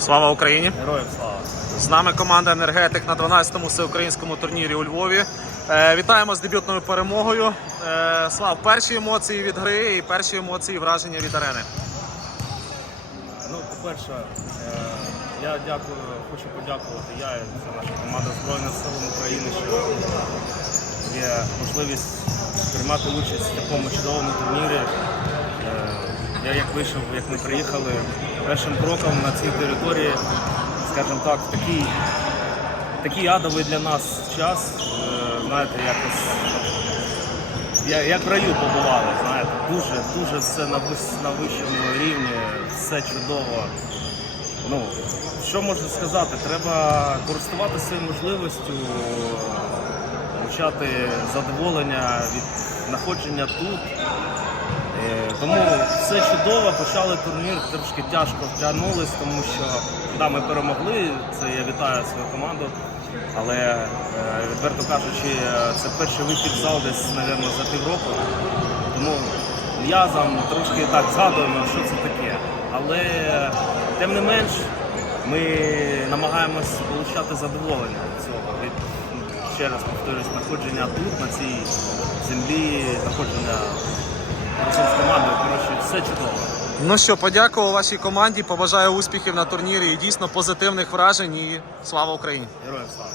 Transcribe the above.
Слава Україні! Героям слава! З нами команда Енергетик на 12-му всеукраїнському турнірі у Львові. Е, вітаємо з дебютною перемогою. Е, Слав, перші емоції від гри і перші емоції і враження від арени. Ну, по-перше, е, я дякую, хочу подякувати я і за нашу команду Збройних сил України, що є можливість приймати участь в такому чудовому турнірі. Я як вийшов, як ми приїхали, першим кроком на цій території, скажімо так, такий, такий адовий для нас час, е, знаєте, якось як в раю побували, знаєте, дуже, дуже все на, на вищому рівні, все чудово. Ну, що можна сказати? Треба користуватися цією можливістю, получати задоволення від знаходження тут. Е, Тому все чудово, почали турнір, трошки тяжко втягнулись, тому що да, ми перемогли, це я вітаю свою команду. Але е, відверто кажучи, е, це перший вихід зал десь, мабуть, за півроку. Тому м'язам трошки так згадуємо, що це таке. Але тим не менш, ми намагаємось отримати задоволення від цього. Від, ще раз повторюсь, знаходження тут, на цій землі, знаходження. Коротше, все чудово. Ну що, подякував вашій команді, побажаю успіхів на турнірі і дійсно позитивних вражень. І слава Україні! Героям слава!